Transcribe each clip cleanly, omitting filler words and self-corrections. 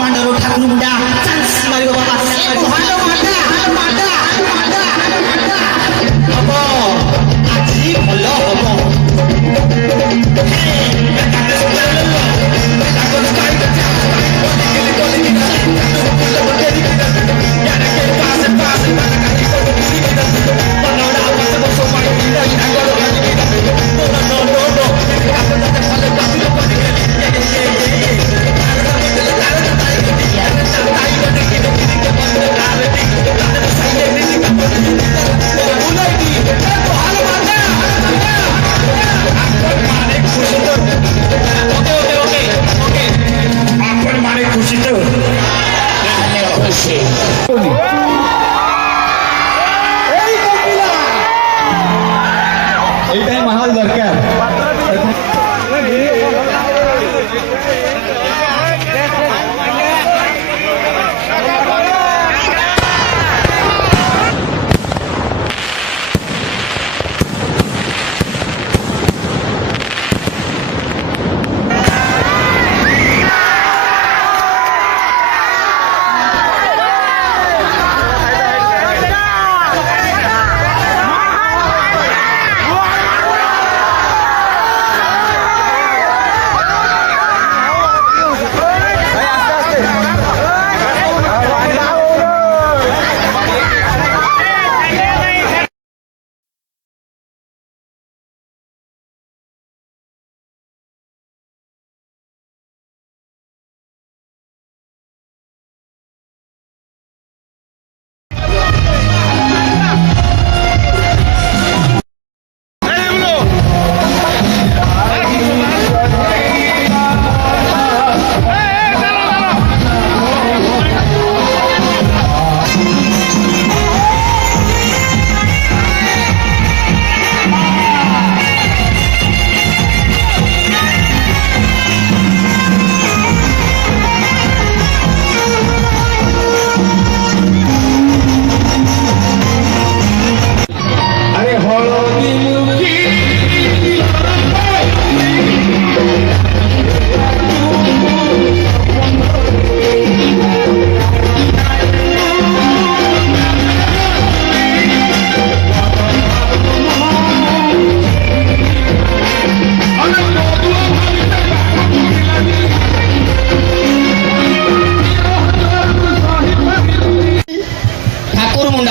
ମାଣ୍ଡରୁ ଠାକୁର ମୁଣ୍ଡା chance ମାରିବ ବାବା ହାଲ ମାଣ୍ଡା ହବ ଆଜି ଭଲ ହବ এইটাই মাহাল দরকার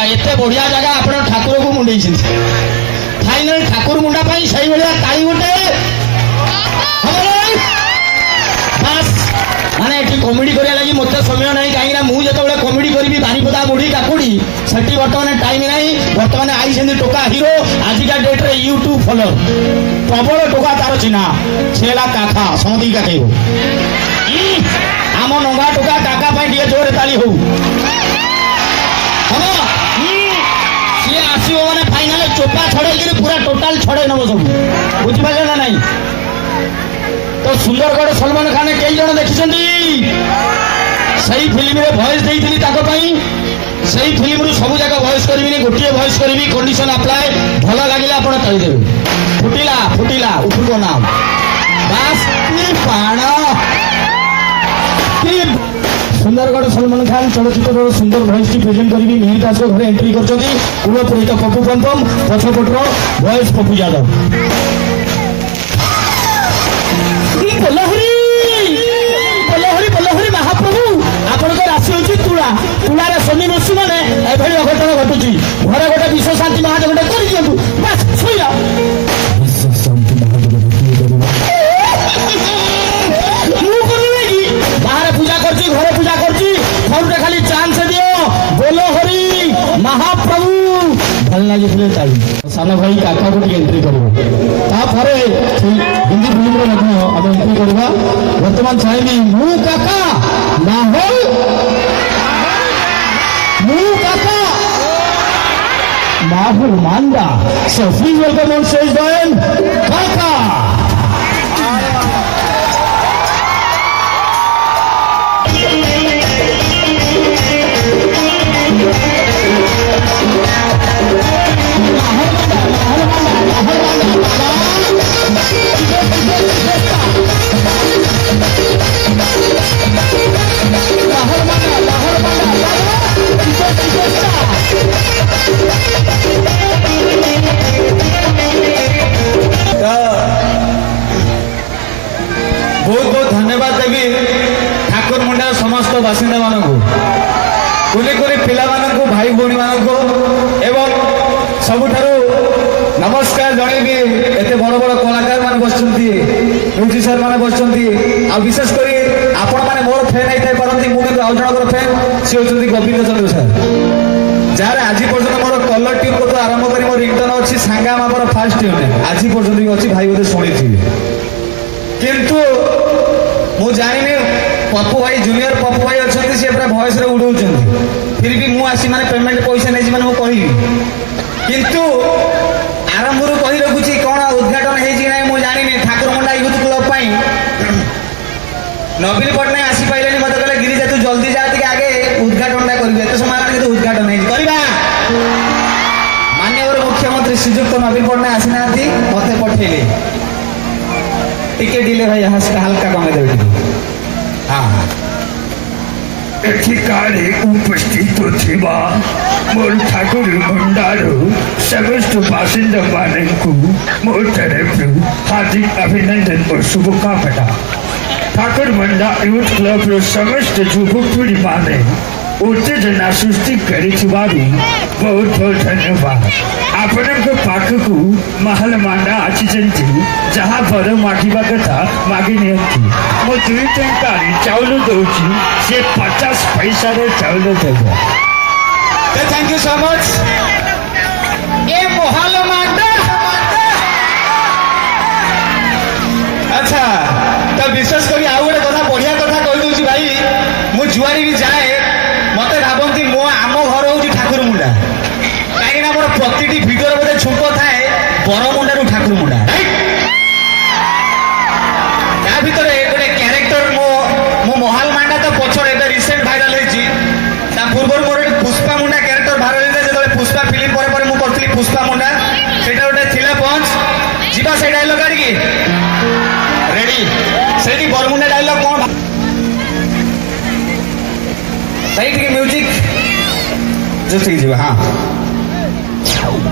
एते बढ़िया जगह आप ठाकुर को मुंडे फाइनाल ठाकुर मुंडा सही भाया ताली गोटे बस माने कमेडी करा लगी मत समय ना कहीं मुझे कमेडी करी बारीपदा बुढ़ी काकुड़ी से बर्तमान टाइम ना बर्तमान आई टोका हिरो आजिका डेट्रे यूट्यूब फॉलोअर प्रबल टोका तार चिन्हा छेला काका समती काके आम नंगा टोका काका टे जोर ताली हो सी आसो मैंने फाइनाल चोपा छड़े पूरा टोटाल छड़े नब सब बुझिपारे ना नहीं तो सुंदरगढ़ सलमान खान कई जन देखी सही फिल्म रे वॉइस देती सही फिल्म सब जाक वॉइस करी गोटे वॉइस करी कंडीशन अप्लाय भल लगे आप तलीदेवे फुटिला फुटिला उपरको नाम बास पाण सुंदरगढ़ सलमान खान चलचित्र सुंदर वॉइस टी प्रेजेंट करी मिहिर दास घर एंट्री कर कूल पुरोहित पप्पू पंपम पछपटर वॉइस पप्पू यादव बलहरी महाप्रभु आपण राशि हूँ तुला तुलार शनि ऋषि मैंने एभली अघटन घटुची घर गोटे विश्व शांति महादेव कर दिंतु बस शोया बाहर पूजा करची घरे पूजा करची फोन रे खाली चांस दियो बोलो हरि महाप्रभु भल लगी सान भाई काका को एंट्री कर हिंदी फिल्म आम एंट्री करवा बर्तमान चाहिए मु काका माहौल मु काका माहौल मांडा so please welcome on stage बैन काका Thank you. ବାସିନ୍ଦା ମାନଙ୍କୁ କୁନି କୁନି ପିଲାମାନଙ୍କୁ ଭାଇ ଭଉଣୀ ମାନଙ୍କୁ ଏବଂ ସବୁଠାରୁ ନମସ୍କାର ଜଣେଇବି ଏତେ ବଡ଼ ବଡ଼ କଳାକାର ମାନେ ବସିଛନ୍ତି ମ୍ୟୁଜିସିଆନ ମାନେ ବସିଛନ୍ତି ଆଉ ବିଶେଷ କରି ଆପଣମାନେ ମୋର ଫ୍ୟାନ୍ ହେଇଥାଇ ପାରନ୍ତି ମୁଁ କିନ୍ତୁ ଆଉ ଜଣଙ୍କର ଫ୍ୟାନ୍ ସେ ହେଉଛନ୍ତି ଗୋବିନ୍ଦ ଚନ୍ଦ୍ର ସାର୍ ଯାହାର ଆଜି ପର୍ଯ୍ୟନ୍ତ ମୋର କଲର ଟ୍ୟୁନ୍ କତୁ ଆରମ୍ଭ କରି ମୋ ରିଙ୍ଗଟୋନ୍ ଅଛି ସାଙ୍ଗାମ ଆମର ଫାର୍ଷ୍ଟ ଟ୍ୟୁନ୍ ଆଜି ପର୍ଯ୍ୟନ୍ତ ବି ଅଛି ଭାଇ ବୋଧେ ଶୁଣିଥିବେ କିନ୍ତୁ ମୁଁ ଜାଣିନି ପପୁ ଭାଇ ଜୁନିୟର ପପୁ ଭାଇ ଅଛନ୍ତି ସେ ପୁରା ଭଏସରେ ଉଡ଼ଉଛନ୍ତି ଫିର୍ ବି ମୁଁ ଆସି ମାନେ ପେମେଣ୍ଟ ପଇସା ନେଇଛି ମାନେ ମୁଁ କହିବି କିନ୍ତୁ ଆରମ୍ଭରୁ କହି ରଖୁଛି କ'ଣ ଉଦ୍ଘାଟନ ହେଇଛି କି ନାହିଁ ମୁଁ ଜାଣିନି ଠାକୁରମୁଣ୍ଡା ୟୁଥ୍ କ୍ଲବ ପାଇଁ ନବୀନ ପଟ୍ଟନାୟକ ଆସିପାରିଲେନି ମତେ କହିଲେ ଗିରିଜା ତୁ ଜଲ୍ଦି ଯା ଟିକେ ଆଗେ ଉଦ୍ଘାଟନଟା କରିବି ଏତେ ସମୟ ହେଲାଣି କିନ୍ତୁ ଉଦ୍ଘାଟନ ହେଇଛି କରିବା ମାନ୍ୟବର ମୁଖ୍ୟମନ୍ତ୍ରୀ ଶ୍ରୀଯୁକ୍ତ ନବୀନ ପଟ୍ଟନାୟକ ଆସିନାହାନ୍ତି ମତେ ପଠେଇଲେ ଟିକେ ডিলে ভাই হালকা কমে দেবে ଟିକେ হ্যাঁ হ্যাঁ এঠিকারে উপস্থিত থিবা মোর ঠাকুর মুন্ডারু সমস্ত বাসিন্দা মানଙ୍କୁ ମୋ ତରଫରୁ ହାର୍ଦ୍ଦିକ ଅଭିନନ୍ଦନ ଓ ଶୁଭକାମନା ଠାକୁର ମୁଣ୍ଡା ୟୁଥ୍ କ୍ଲବର ସମସ୍ତ ଯୁବପିଢ଼ି ମାନେ ଉତ୍ତେଜନା ସୃଷ୍ଟି କରିଥିବାରୁ ବହୁତ ବହୁତ ଧନ୍ୟବାଦ ଆପଣଙ୍କ ପାଖକୁ ମାହଲ ମାଣ୍ଡା ଆସିଛନ୍ତି ଯାହା ବର ମାଗିବା କଥା ମାଗି ନିଅନ୍ତି ମୁଁ 2 ଟଙ୍କାରେ ଚାଉଳ ଦଉଛି ସେ 50 ପଇସାରେ ଚାଉଳ ଦେବ थैंक यू सो मच ए मोहाल मांडा अच्छा तो विशेष करी आउ गोटे कथा बढ़िया कथा कही दूची भाई मु जुआरी भी जाए मते भाबंती मो आम घर होची ठाकुर मुंडा काहे ना मोर प्रतिटी भिडियो रे बोले छुंक थाए बरमुंडा रु ठाकुर मुंडा ता भितरे गोटे कैरेक्टर मो मोहाल मांडा तो पछर एबे रिसेंट भाइराल हेची ता पूर्व मोर पुष्पा मुंडा कैरेक्टर भाइराल हेता जेतले पुष्पा फिल्म परे परे मु करथली पुष्पा मुंडा सेटा गोटे थिला पंच जीवा से डायलॉग आड़ी की रेडी सेठी बरमुंडा डायलॉग कोन सही ठीक म्यूजिक जो ठीक जीवा हां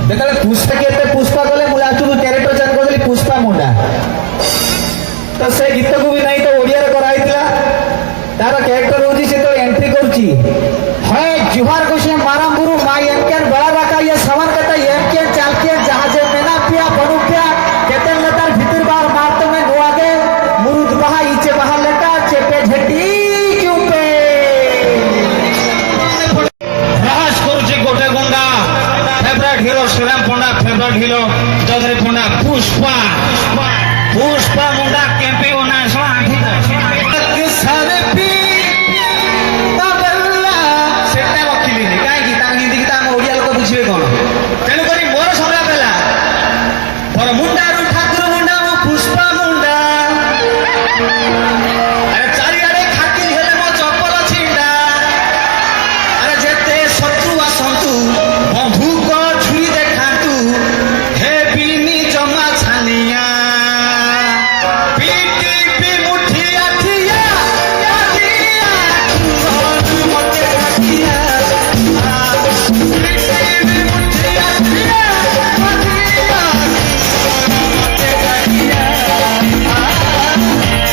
देखले पुष्पा केते पुष्पा गले मु लास्ट को कैरेक्टर चेंज करथली पुष्पा मुंडा तो से गीत को भी नहीं तो ओडिया रे कराइतला तार कैरेक्टर होची से तो एंट्री करची है जुहार को से मारामपुरु माई एनकेन बड़ा राका ये सवन कता एनकेन चालके जहाज मेना पिया बनु पिया केतन लतार भीतर बार मारत में गोआ दे मुरुद बहा इचे बाहर लेटा चेपे झटी क्यों पे राज करूची गोटे गुंडा फेवरेट हीरो श्रीराम पंडा फेवरेट हीरो चौधरी पंडा पुष्पा पुष्पा मुंडा केंपी होना सो आठी सारे पी तबला सेटा वकिली ने काहे की तार हिंदी की ता ओडिया लोक बुझिबे कोन तेनु करी मोर समरा पेला पर मुंडा रु ठाकुर मुंडा मो पुष्पा मुंडा अरे चारियाडे खाकी हेले मो चप्पल छिंडा अरे जेते शत्रु आसंतु बंधुक छुरी देखातु हे बिनी जमा छानिया पीटी पी मुठी आठिया आठिया तू मते आठिया पीटी पी मुठी आठिया आठिया मते आठिया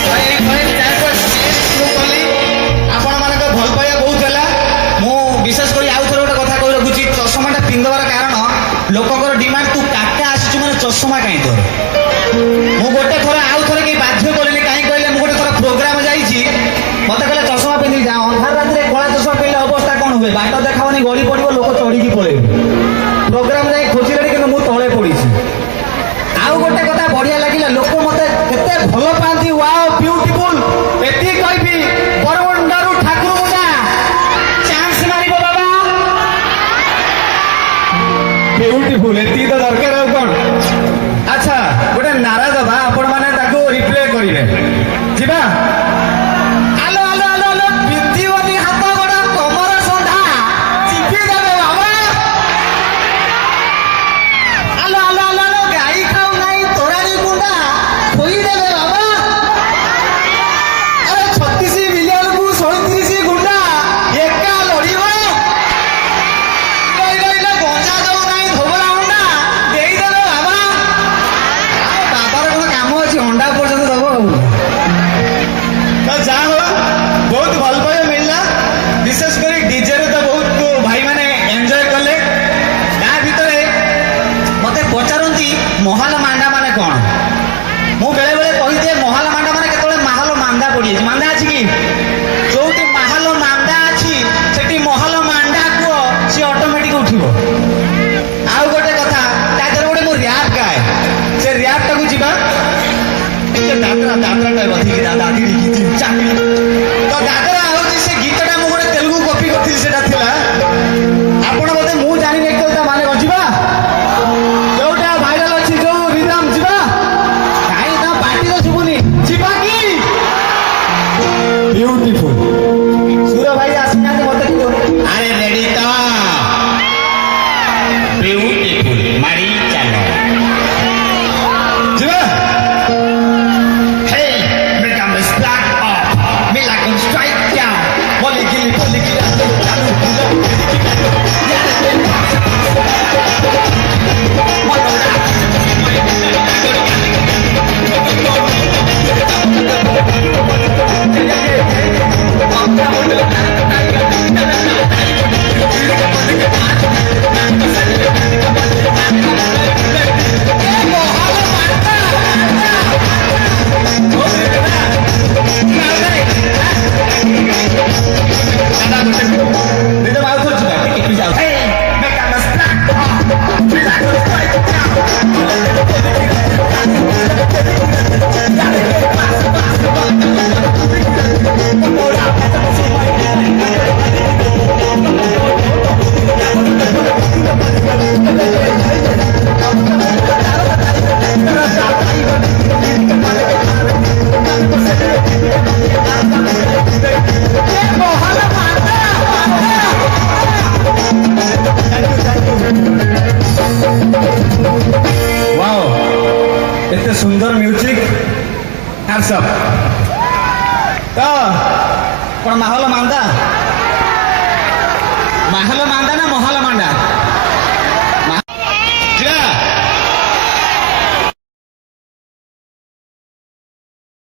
भाई भाई टाइप मु कली आपण मानक भल पाया बहुत होला मु विशेष करी आउ थोर गोटे कथा कहि रखुची चश्माटा पिंदवार कारण लोकଙ୍କର डिमांड तू काका आसीଛୁ ମାନେ चश्मा काई तोर मु गोटे थोर आउ थोर के बाध्य कलिनी काई कहले मु गोटे थोर प्रोग्राम जाईची मते कहले चश्मा पिंदी जा अंधार रात्रि कला चश्मा पिंदले अवस्था कोन हुए बाट देखावनी गड़ी पड़िबो लोक चढ़ी की पळेबे प्रोग्राम जाई खोजिलेनी कि मु तळे पड़ीची आउ गोटे कथा बढ़िया लागिला लोक मते केते भल पांती वाओ ब्यूटीफुल एती कहबी बरमुंडारू ठाकुर मुंडा चांस मारिबो बाबा ब्यूटीफुल एती तो दरकार ଆଉ कोन अच्छा गोटे नारा दबा आपण माने ताको रिप्ले करिवे जिबा आलो आलो आलो आलो बिंदीवनी हाथ गोड़ा कमर संधा चिपी देबे बाबा आलो आलो आलो आलो गाई खाऊ नाही तोरानी गुंडा खोई देबे बाबा अरे 36 मिलियन को 37 गुंडा एका लड़ीबो गई गई गंजा दो नाही धोबला हुंडा ହ୍ୟାଣ୍ଡସଅପ୍ ତ କ'ଣ ମାହୋଲ ମାନ୍ଦା